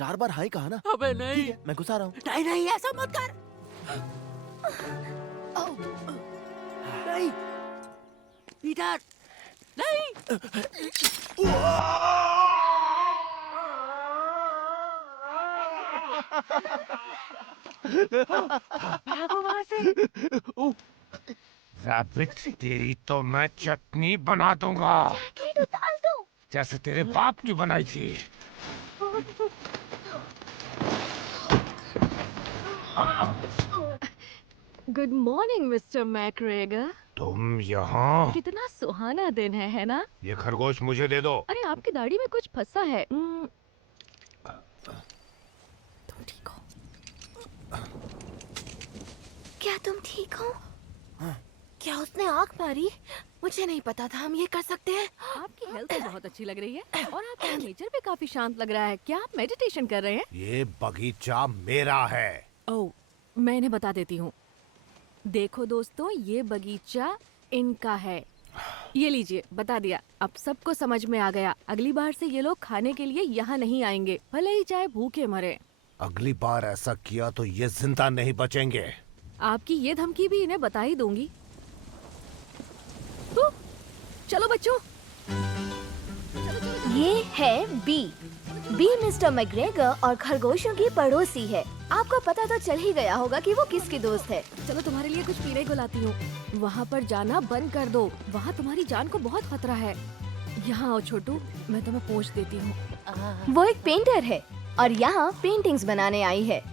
4 बार high कहा ना। अबे नहीं। ठीक है, मैं घुसा रहा हूँ। नहीं नहीं ऐसा मत कर। नहीं पीटर नहीं। भागो वहां से। रैबिट, तेरी तो मैं चटनी बना दूंगा, जैकेट उतार दो। जैसे तेरे बाप की बनाई थी। Good morning mister McGregor. तुम यहाँ? कितना सुहाना दिन है ना? ये खरगोश मुझे दे दो। अरे आपकी दाढ़ी में कुछ फंसा है। तुम ठीक हो? क्या तुम ठीक हो? क्या उसने आँख मारी? मुझे नहीं पता था हम ये कर सकते हैं। आपकी हेल्थ तो बहुत अच्छी लग रही है और आपका नेचर भी काफी शांत लग रहा है। क्या आप मेडिटेशन कर रहे हैं? ये बगीचा मेरा है। ओह, मैं इन्हें बता देती हूँ। देखो दोस्तों, ये बगीचा इनका है। ये लीजिए, बता दिया। अब सबको समझ में आ गया। अगली बार से ये लोग खाने के लिए यहाँ नहीं आएंगे, भले ही चाहे भूखे मरे। अगली बार ऐसा किया तो ये जिंदा नहीं बचेंगे। आपकी ये धमकी भी इन्हें बता ही दूंगी। चलो बच्चों। ये है बी। बी मिस्टर मैकग्रेगर और खरगोशों की पड़ोसी है। आपको पता तो चल ही गया होगा कि वो किसकी दोस्त है। चलो तुम्हारे लिए कुछ पीने को लाती हूँ। वहाँ पर जाना बंद कर दो, वहाँ तुम्हारी जान को बहुत खतरा है। यहाँ आओ छोटू, मैं तुम्हें पोंछ देती हूँ। वो एक पेंटर है और यहाँ पेंटिंग्स बनाने आई है।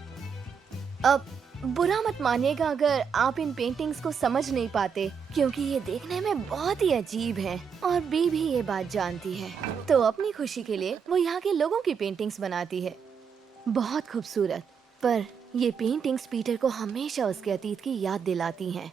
अब बुरा मत मानिएगा अगर आप इन पेंटिंग्स को समझ नहीं पाते, क्योंकि ये देखने में बहुत ही अजीब हैं और बी भी ये बात जानती है। तो अपनी खुशी के लिए वो यहाँ के लोगों की पेंटिंग्स बनाती है। बहुत खूबसूरत, पर ये पेंटिंग्स पीटर को हमेशा उसके अतीत की याद दिलाती हैं।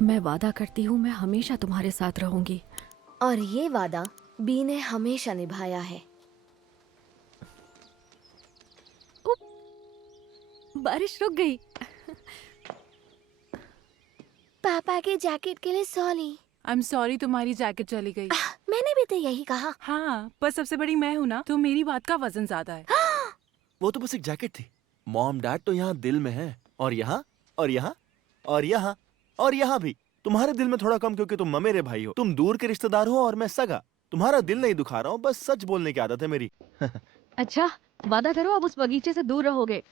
मैं वादा करती हूँ मैं हमेशा तुम्हारे साथ रहूंगी। और ये वादा बी ने हमेशा निभाया है। बारिश रुक गई। पापा के जैकेट के लिए सॉरी। आई एम सॉरी, तुम्हारी जैकेट चली गई। मैंने भी तो यही कहा। हाँ, पर सबसे बड़ी मैं हूँ ना, तो मेरी बात का वजन ज्यादा है। वो तो बस एक जैकेट थी। मॉम डैड तो यहाँ दिल में है, और यहाँ और यहाँ और यहाँ और यहाँ भी। तुम्हारे दिल में थोड़ा कम, क्योंकि तुम ममेरे भाई हो। तुम दूर के रिश्तेदार हो और मैं सगा। तुम्हारा दिल नहीं दुखा रहा हूँ, बस सच बोलने की आदत है मेरी। अच्छा, वादा करो अब उस बगीचे से दूर रहोगे।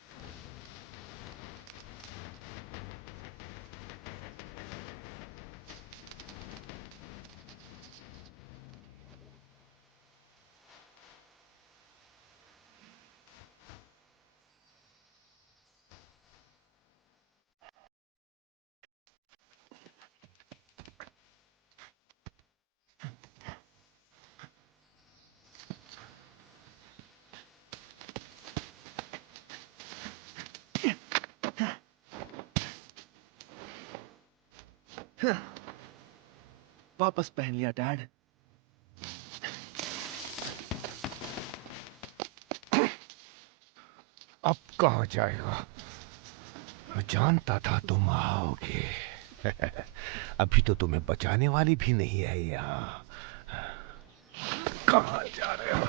वापस पहन लिया डैड। अब कहाँ जाएगा? मैं जानता था तुम आओगे। अभी तो तुम्हें बचाने वाली भी नहीं है यहाँ। कहाँ जा रहे हो?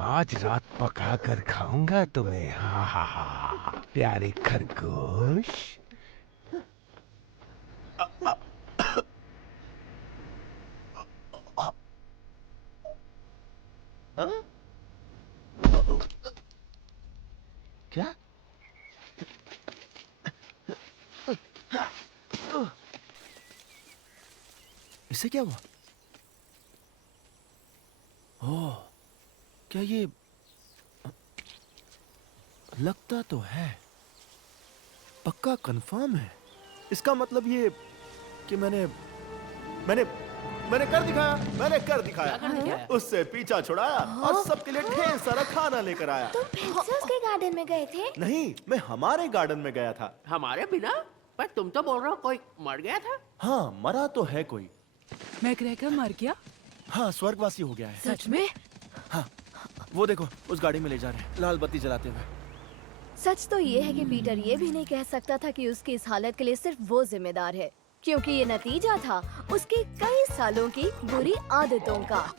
आज रात पका कर खाऊंगा तुम्हें। हाँ हाँ हाँ, प्यारे खरगोश। इससे क्या हुआ? ओह, क्या ये लगता तो है, पक्का कंफर्म है। इसका मतलब ये कि मैंने कर दिखाया, मैंने कर दिखाया। उससे पीछा छुड़ाया और सबके लिए ढेर सारा खाना लेकर आया। तुम फिर से उसके गार्डन में गए थे? नहीं, मैं हमारे गार्डन में गया था। हमारे बिना? पर तुम तो बोल रहे हो कोई मर गया था। हाँ, मरा तो है कोई। मैग्रेगर मर गया? हाँ, स्वर्गवासी हो गया है। सच में? हाँ, वो देखो उस गाड़ी में ले जा रहे हैं, लाल बत्ती जलाते हुए। सच तो ये है कि पीटर ये भी नहीं कह सकता था कि उसकी इस हालत के लिए सिर्फ वो जिम्मेदार है, क्योंकि ये नतीजा था उसकी कई सालों की बुरी आदतों का।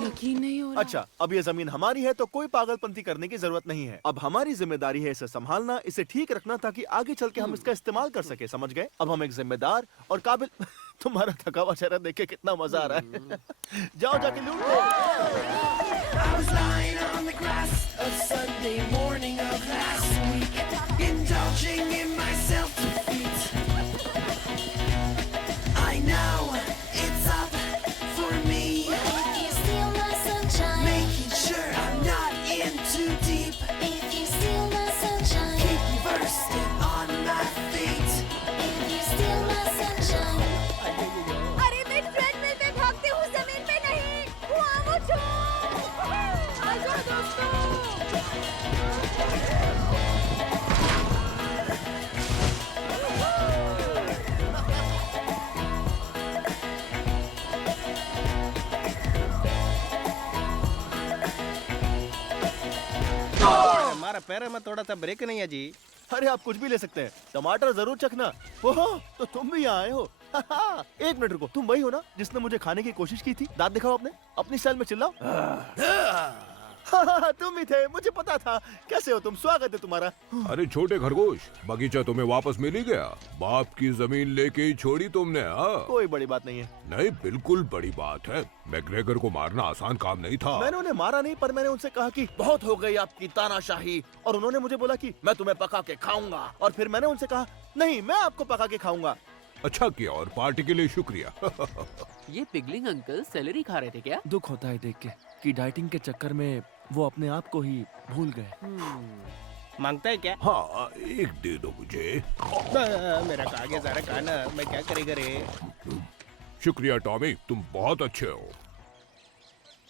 यकीन नहीं हो रहा। अच्छा, अब ये जमीन हमारी है तो कोई पागलपंती करने की जरूरत नहीं है। अब हमारी जिम्मेदारी है इसे संभालना, इसे ठीक रखना, ताकि आगे चल के हम इसका इस्तेमाल कर सके। समझ गए? अब हम एक जिम्मेदार और काबिल तुम्हारा थका हुआ चेहरा देख के कितना मजा आ रहा है। जाओ जाके लूट लो। I was lying on the grass a Sunday morning of last week, indulging in my self-defeat. I know it's up for me, If you steal my sunshine, making sure I'm not in too deep, if you steal my sunshine, keep me bursting on my feet. if you steal my sunshine, अरे मैं treadmill पे भागती हूँ, जमीन पे नहीं। वहाँ वो आजा दोस्तों। हमारा पैर में थोड़ा सा ब्रेक नहीं है जी। अरे आप कुछ भी ले सकते हैं, टमाटर जरूर चखना। ओहो, तो तुम भी यहाँ आए हो। एक मिनट रुको, तुम वही हो ना जिसने मुझे खाने की कोशिश की थी? दांत दिखाओ अपने, अपनी स्टाइल में चिल्लाओ। तुम ही थे, मुझे पता था। कैसे हो तुम? स्वागत है तुम्हारा। अरे छोटे खरगोश, बगीचा तुम्हें वापस मिल ही गया। बाप की जमीन लेके ही छोड़ी तुमने। हाँ, कोई बड़ी बात नहीं है। नहीं, बिल्कुल बड़ी बात है। मैग्रेगर को मारना आसान काम नहीं था। मैंने उन्हें मारा नहीं, पर मैंने उनसे कहा कि बहुत हो गई आपकी तानाशाही, और उन्होंने मुझे बोला कि मैं तुम्हें पका के खाऊंगा, और फिर मैंने उनसे कहा नहीं, मैं आपको पका के खाऊंगा। अच्छा किया, और पार्टी के लिए शुक्रिया। ये पिगलिंग अंकल सैलरी खा रहे थे क्या? दुख होता है देख के कि डाइटिंग के चक्कर में वो अपने आप को ही भूल गए। मांगता है क्या? हाँ, एक दे दो मुझे। मेरा कागज सारा खाना, मैं क्या करेगा रे? शुक्रिया टॉमी, तुम बहुत अच्छे हो।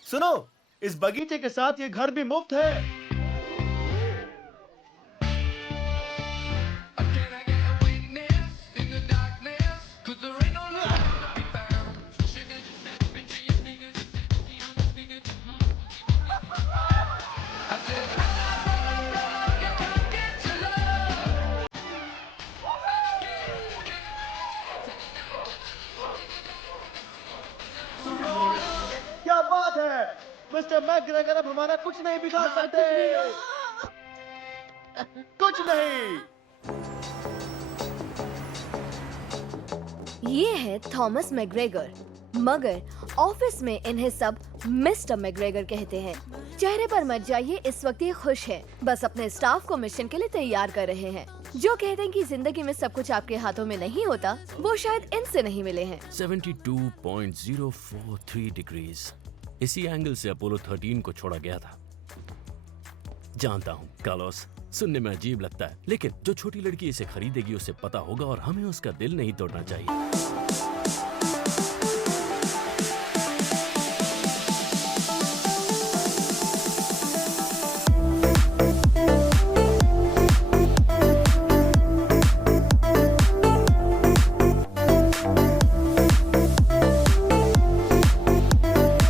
सुनो, इस बगीचे के साथ ये घर भी मुफ्त है। क्या बात है मिस्टर मैकग्रेगर, अब हमारा कुछ नहीं बिगाड़ सकते। कुछ नहीं। ये है थॉमस मैग्रेगर, मगर ऑफिस में इन्हें सब मिस्टर मैग्रेगर कहते हैं। चेहरे पर मत जाइए, इस वक्त ये खुश है, बस अपने स्टाफ को मिशन के लिए तैयार कर रहे हैं। जो कहते हैं कि जिंदगी में सब कुछ आपके हाथों में नहीं होता, वो शायद इनसे नहीं मिले हैं। 72.043 डिग्रीज, इसी एंगल से अपोलो 13 को छोड़ा गया था। जानता हूँ कार्लोस, सुनने में अजीब लगता है, लेकिन जो छोटी लड़की इसे खरीदेगी उसे पता होगा और हमें उसका दिल नहीं तोड़ना चाहिए।